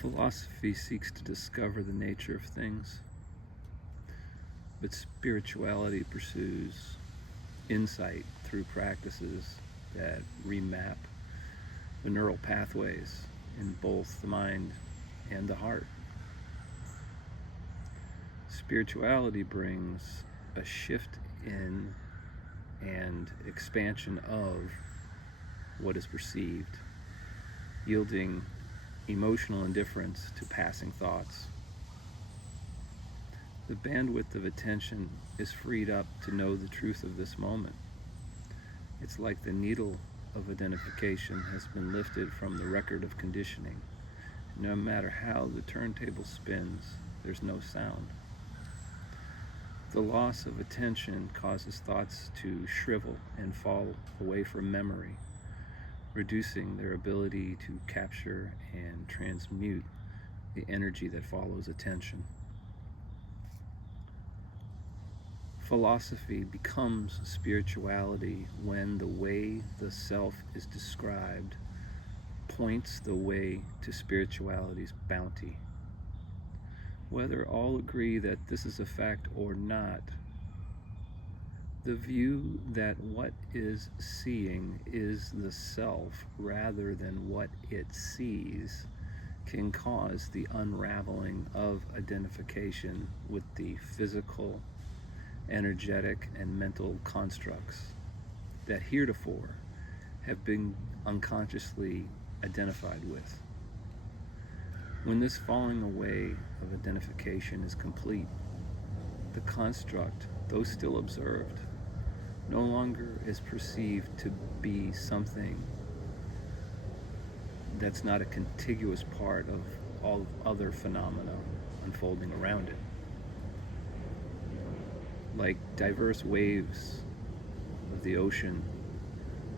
Philosophy seeks to discover the nature of things, but spirituality pursues insight through practices that remap the neural pathways in both the mind and the heart. Spirituality brings a shift in and expansion of what is perceived, yielding emotional indifference to passing thoughts. The bandwidth of attention is freed up to know the truth of this moment. It's like the needle of identification has been lifted from the record of conditioning. No matter how the turntable spins, there's no sound. The loss of attention causes thoughts to shrivel and fall away from memory, reducing their ability to capture and transmute the energy that follows attention. Philosophy becomes spirituality when the way the self is described points the way to spirituality's bounty. Whether all agree that this is a fact or not, the view that what is seeing is the self rather than what it sees can cause the unraveling of identification with the physical, energetic, and mental constructs that heretofore have been unconsciously identified with. When this falling away of identification is complete, the construct, though still observed, no longer is perceived to be something that's not a contiguous part of all other phenomena unfolding around it. Like diverse waves of the ocean,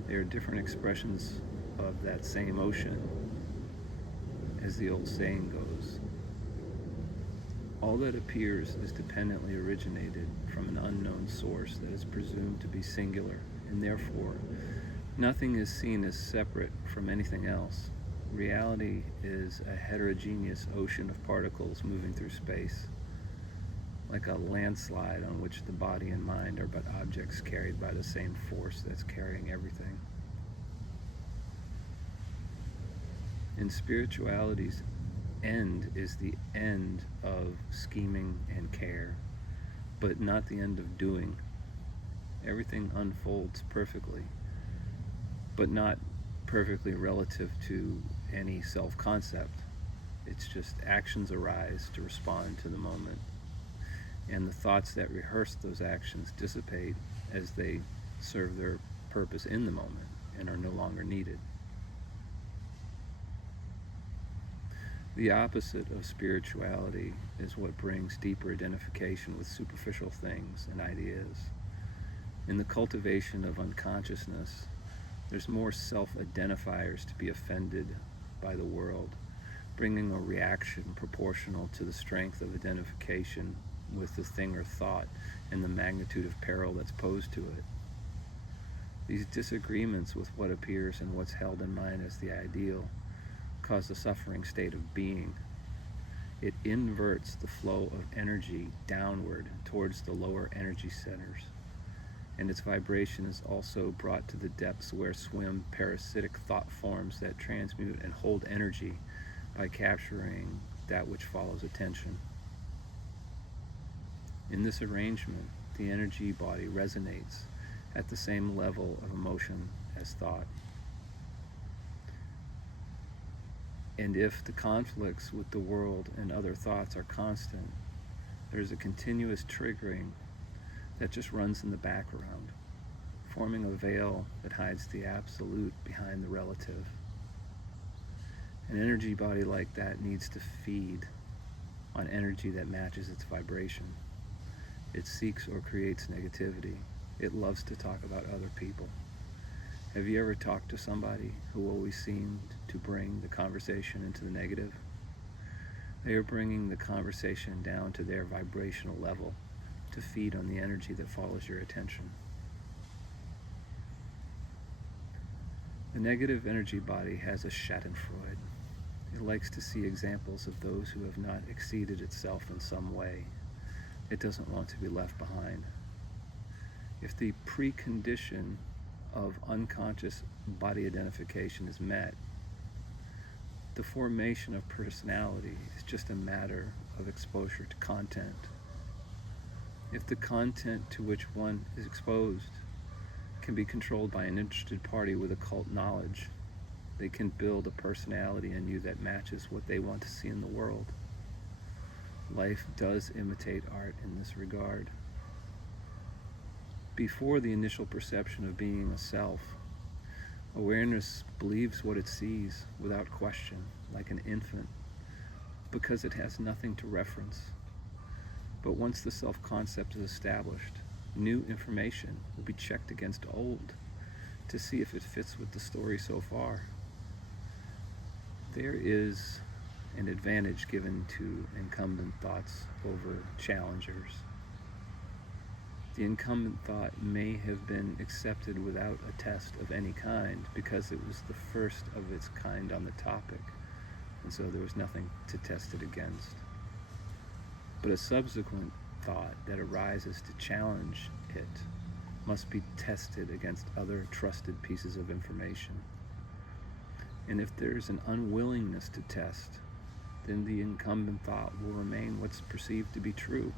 they are different expressions of that same ocean, as the old saying goes. All that appears is dependently originated from an unknown source that is presumed to be singular, and therefore nothing is seen as separate from anything else. Reality is a heterogeneous ocean of particles moving through space, like a landslide on which the body and mind are but objects carried by the same force that's carrying everything. In spirituality's end is the end of scheming and care, but not the end of doing. Everything unfolds perfectly, but not perfectly relative to any self-concept. It's just actions arise to respond to the moment, and the thoughts that rehearse those actions dissipate as they serve their purpose in the moment and are no longer needed. The opposite of spirituality is what brings deeper identification with superficial things and ideas. In the cultivation of unconsciousness, there's more self-identifiers to be offended by the world, bringing a reaction proportional to the strength of identification with the thing or thought and the magnitude of peril that's posed to it. These disagreements with what appears and what's held in mind as the ideal cause the suffering state of being. It inverts the flow of energy downward towards the lower energy centers, and its vibration is also brought to the depths where swim parasitic thought forms that transmute and hold energy by capturing that which follows attention. In this arrangement, the energy body resonates at the same level of emotion as thought. And if the conflicts with the world and other thoughts are constant, there's a continuous triggering that just runs in the background, forming a veil that hides the absolute behind the relative. An energy body like that needs to feed on energy that matches its vibration. It seeks or creates negativity. It loves to talk about other people. Have you ever talked to somebody who always seemed to bring the conversation into the negative? They are bringing the conversation down to their vibrational level to feed on the energy that follows your attention. The negative energy body has a schadenfreude. It likes to see examples of those who have not exceeded itself in some way. It doesn't want to be left behind. If the precondition of unconscious body identification is met, the formation of personality is just a matter of exposure to content. If the content to which one is exposed can be controlled by an interested party with occult knowledge, they can build a personality in you that matches what they want to see in the world. Life does imitate art in this regard. Before the initial perception of being a self, awareness believes what it sees without question, like an infant, because it has nothing to reference. But once the self-concept is established, new information will be checked against old to see if it fits with the story so far. There is an advantage given to incumbent thoughts over challengers. The incumbent thought may have been accepted without a test of any kind because it was the first of its kind on the topic, and so there was nothing to test it against. But a subsequent thought that arises to challenge it must be tested against other trusted pieces of information. And if there's an unwillingness to test, then the incumbent thought will remain what's perceived to be true.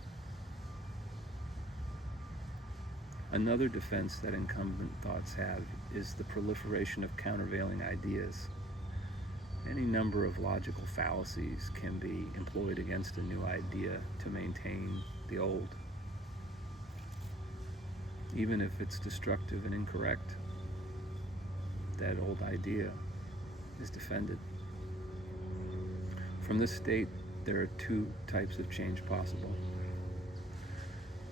Another defense that incumbent thoughts have is the proliferation of countervailing ideas. Any number of logical fallacies can be employed against a new idea to maintain the old. Even if it's destructive and incorrect, that old idea is defended. From this state, there are two types of change possible.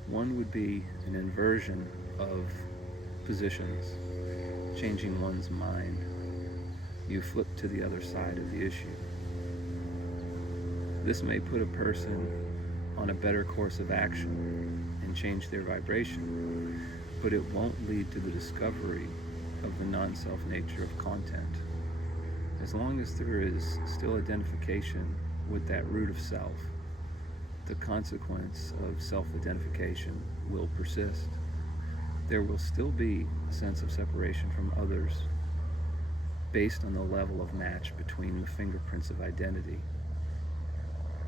One would be an inversion of positions, changing one's mind. You flip to the other side of the issue. This may put a person on a better course of action and change their vibration, but it won't lead to the discovery of the non-self nature of content. As long as there is still identification with that root of self, the consequence of self-identification will persist. There will still be a sense of separation from others based on the level of match between the fingerprints of identity.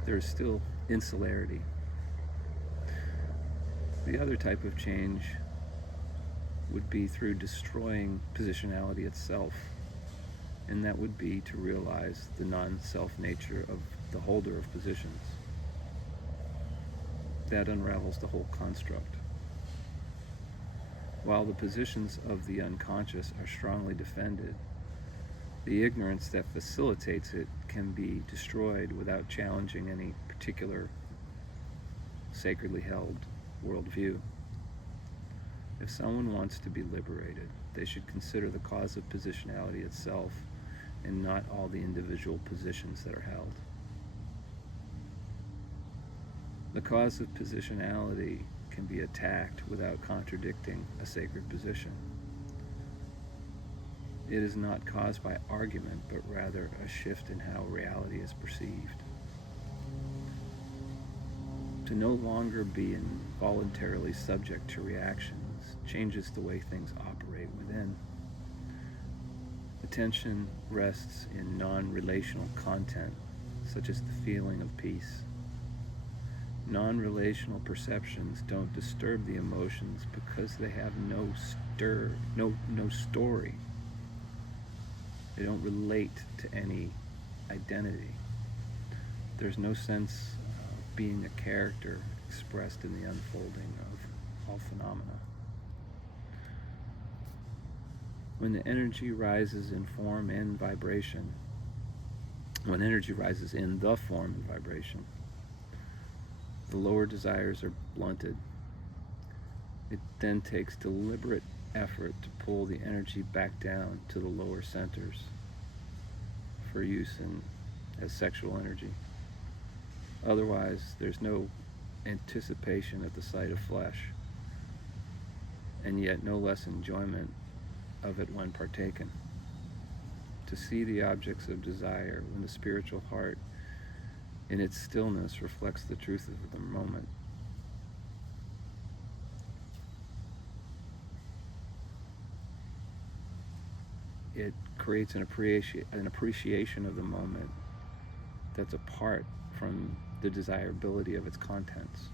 There is still insularity. The other type of change would be through destroying positionality itself, and that would be to realize the non-self nature of the holder of positions. That unravels the whole construct. While the positions of the unconscious are strongly defended, the ignorance that facilitates it can be destroyed without challenging any particular sacredly held worldview. If someone wants to be liberated, they should consider the cause of positionality itself and not all the individual positions that are held. The cause of positionality can be attacked without contradicting a sacred position. It is not caused by argument, but rather a shift in how reality is perceived. To no longer be involuntarily subject to reactions changes the way things operate within. Attention rests in non-relational content, such as the feeling of peace. Non-relational perceptions don't disturb the emotions because they have no story. They don't relate to any identity. There's no sense of being a character expressed in the unfolding of all phenomena. When the energy rises in form and vibration, when energy rises in the form and vibration, the lower desires are blunted. It then takes deliberate effort to pull the energy back down to the lower centers for use as sexual energy. Otherwise, there's no anticipation at the sight of flesh, and yet no less enjoyment of it when partaken. to see the objects of desire when the spiritual heart in its stillness reflects the truth of the moment. It creates an appreciation of the moment that's apart from the desirability of its contents.